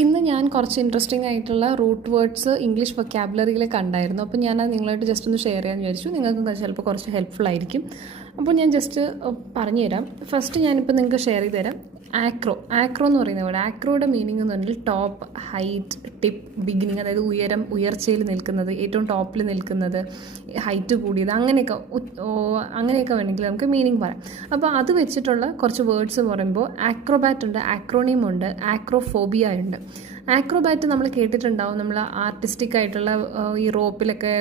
ഇന്ന് ഞാൻ കുറച്ച് ഇൻട്രസ്റ്റിംഗ് ആയിട്ടുള്ള റൂട്ട് വേർഡ്സ് ഇംഗ്ലീഷ് വൊക്കാബുലറിയിൽ കണ്ടായിരുന്നു. അപ്പോൾ ഞാനത് നിങ്ങളായിട്ട് ജസ്റ്റ് ഒന്ന് ഷെയർ ചെയ്യാമെന്ന് വിചാരിച്ചു. നിങ്ങൾക്ക് ചിലപ്പോൾ കുറച്ച് ഹെൽപ്ഫുൾ ആയിരിക്കും. അപ്പോൾ ഞാൻ ജസ്റ്റ് പറഞ്ഞുതരാം. ഫസ്റ്റ് ഞാനിപ്പോൾ നിങ്ങൾക്ക് ഷെയർ ചെയ്ത് തരാം. ആക്രോ എന്ന് പറയുന്ന വേർഡ്. ആക്രോയുടെ മീനിങ് എന്ന് പറഞ്ഞാൽ ടോപ്പ്, ഹൈറ്റ്, ടിപ്പ്, ബിഗിനിങ്, അതായത് ഉയർച്ചയിൽ നിൽക്കുന്നത്, ഏറ്റവും ടോപ്പിൽ നിൽക്കുന്നത്, ഹൈറ്റ് കൂടിയത്, അങ്ങനെയൊക്കെ വേണമെങ്കിൽ നമുക്ക് മീനിങ് പറയാം. അപ്പോൾ അത് വെച്ചിട്ടുള്ള കുറച്ച് വേർഡ്സ് പറയുമ്പോൾ ആക്രോബാറ്റ് ഉണ്ട്, ആക്രോണിയം ഉണ്ട്, ആക്രോഫോബിയ ഉണ്ട്. ആക്രോബാറ്റ് നമ്മൾ കേട്ടിട്ടുണ്ടാവും. നമ്മൾ ആർട്ടിസ്റ്റിക് ആയിട്ടുള്ള ഈ റോപ്പിലൊക്കെ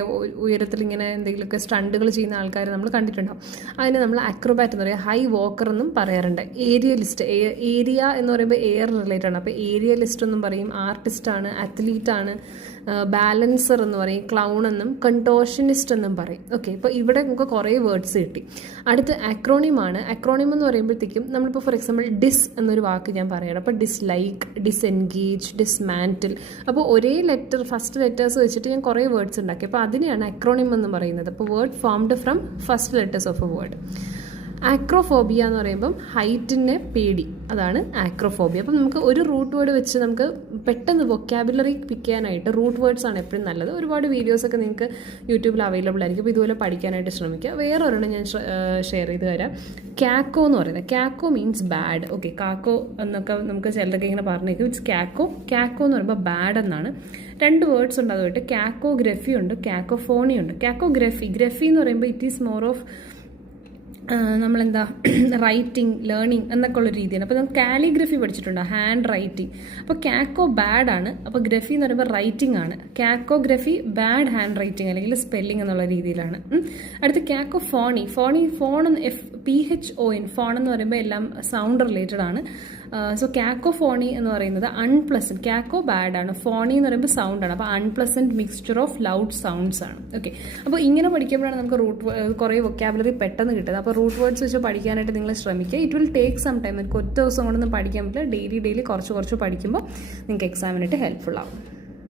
ഉയരത്തിൽ ഇങ്ങനെ എന്തെങ്കിലുമൊക്കെ സ്റ്റണ്ടുകൾ ചെയ്യുന്ന ആൾക്കാർ നമ്മൾ കണ്ടിട്ടുണ്ടാവും. അതിന് നമ്മൾ ആക്രോബാറ്റ് എന്ന് പറയുക. ഹൈ വോക്കർ എന്നും പറയാറുണ്ട്. ഏരിയലിസ്റ്റ്, ഏരിയ എന്ന് പറയുമ്പോൾ എയർ റിലേറ്റഡ് ആണ്. അപ്പോൾ ഏരിയലിസ്റ്റ് എന്നും പറയും. ആർട്ടിസ്റ്റാണ്, അത്ലീറ്റാണ്, ബാലൻസർ എന്ന് പറയും, ക്ലൗൺ എന്നും കണ്ടോഷനിസ്റ്റ് എന്നും പറയും. ഓക്കെ, ഇപ്പോൾ ഇവിടെ നമുക്ക് കുറേ വേർഡ്സ് കിട്ടി. അടുത്ത് അക്രോണിമാണ്. അക്രോണിം എന്ന് പറയുമ്പോഴത്തേക്കും നമ്മളിപ്പോൾ ഫോർ എക്സാമ്പിൾ ഡിസ് എന്നൊരു വാക്ക് ഞാൻ പറയണം. അപ്പോൾ ഡിസ്ലൈക്ക്, ഡിസെൻഗേജ്, ഡിസ്മാൻറ്റിൽ. അപ്പോൾ ഒരേ ഫസ്റ്റ് ലെറ്റേഴ്സ് വെച്ചിട്ട് ഞാൻ കുറേ വേർഡ്സ് ഉണ്ടാക്കി. അപ്പോൾ അതിനെയാണ് അക്രോണിം എന്ന് പറയുന്നത്. അപ്പോൾ word formed from first letters of A word. Acrophobia എന്ന് പറയുമ്പം ഹൈറ്റിനെ പേടി, അതാണ് ആക്രോഫോബിയ. അപ്പം നമുക്ക് ഒരു റൂട്ട് വേർഡ് വെച്ച് നമുക്ക് പെട്ടെന്ന് വൊക്കാബുലറി പിക്ക് ചെയ്യാനായിട്ട് റൂട്ട് വേർഡ്സ് ആണ് എപ്പോഴും നല്ലത്. ഒരുപാട് വീഡിയോസൊക്കെ നിങ്ങൾക്ക് യൂട്യൂബിൽ അവൈലബിൾ ആയിരിക്കും. അപ്പോൾ ഇതുപോലെ പഠിക്കാനായിട്ട് ശ്രമിക്കുക. വേറെ ഒരെണ്ണം ഞാൻ ഷെയർ ചെയ്ത് തരാം. കാക്കോ എന്ന് പറയുന്നത്. കാക്കോ മീൻസ് ബാഡ്. ഓക്കെ, കാക്കോ എന്നൊക്കെ നമുക്ക് ചിലരൊക്കെ ഇങ്ങനെ പറഞ്ഞേക്കും. ഇറ്റ്സ് കാക്കോ. കാക്കോ എന്ന് പറയുമ്പോൾ ബാഡ് എന്നാണ്. രണ്ട് വേർഡ്സ് ഉണ്ട് അതുമായിട്ട്. കാക്കോഗ്രഫി ഉണ്ട്, കാക്കോഫോണി ഉണ്ട്. ഗ്രഫി എന്ന് പറയുമ്പോൾ ഇറ്റ് ഈസ് മോർ ഓഫ് നമ്മളെന്താ റൈറ്റിംഗ്, ലേണിംഗ് എന്നൊക്കെ ഉള്ള രീതിയാണ്. അപ്പോൾ നമുക്ക് കാലിഗ്രഫി പഠിച്ചിട്ടുണ്ട്, ഹാൻഡ് റൈറ്റിംഗ്. അപ്പോൾ കാക്കോ ബാഡ് ആണ്. അപ്പോൾ ഗ്രഫി എന്ന് പറയുമ്പോൾ റൈറ്റിംഗ് ആണ്. കാക്കോഗ്രഫി ബാഡ് ഹാൻഡ് റൈറ്റിംഗ് അല്ലെങ്കിൽ സ്പെല്ലിംഗ് എന്നുള്ള രീതിയിലാണ്. അടുത്ത് കാക്കോഫോണി. ഫോൺ PHON, ഫോൺ എന്ന് പറയുമ്പോൾ എല്ലാം സൗണ്ട് റിലേറ്റഡ് ആണ്. സോ കാക്കോഫോണി എന്ന് പറയുന്നത് അൺപ്ലസന്റ്. കാക്കോ ബാഡ് ആണ്, ഫോണി എന്ന് പറയുമ്പോൾ സൗണ്ട് ആണ്. അപ്പോൾ unpleasant mixture of loud sounds ആണ്. ഓക്കെ, അപ്പോൾ ഇങ്ങനെ പഠിക്കുമ്പോഴാണ് നമുക്ക് കുറേ വൊക്കാബുലറി പെട്ടെന്ന് കിട്ടുന്നത്. അപ്പോൾ റൂട്ട് വേർഡ്സ് വെച്ച് പഠിക്കാനായിട്ട് നിങ്ങൾ ശ്രമിക്കുക. It will take some time. നിങ്ങൾക്ക് ഒറ്റ ദിവസം കൊണ്ടൊന്നും പഠിക്കാൻ പറ്റില്ല. ഡെയിലി കുറച്ച് പഠിക്കുമ്പോൾ നിങ്ങൾക്ക് എക്സാമിനായിട്ട് ഹെൽപ്ഫുൾ ആവും.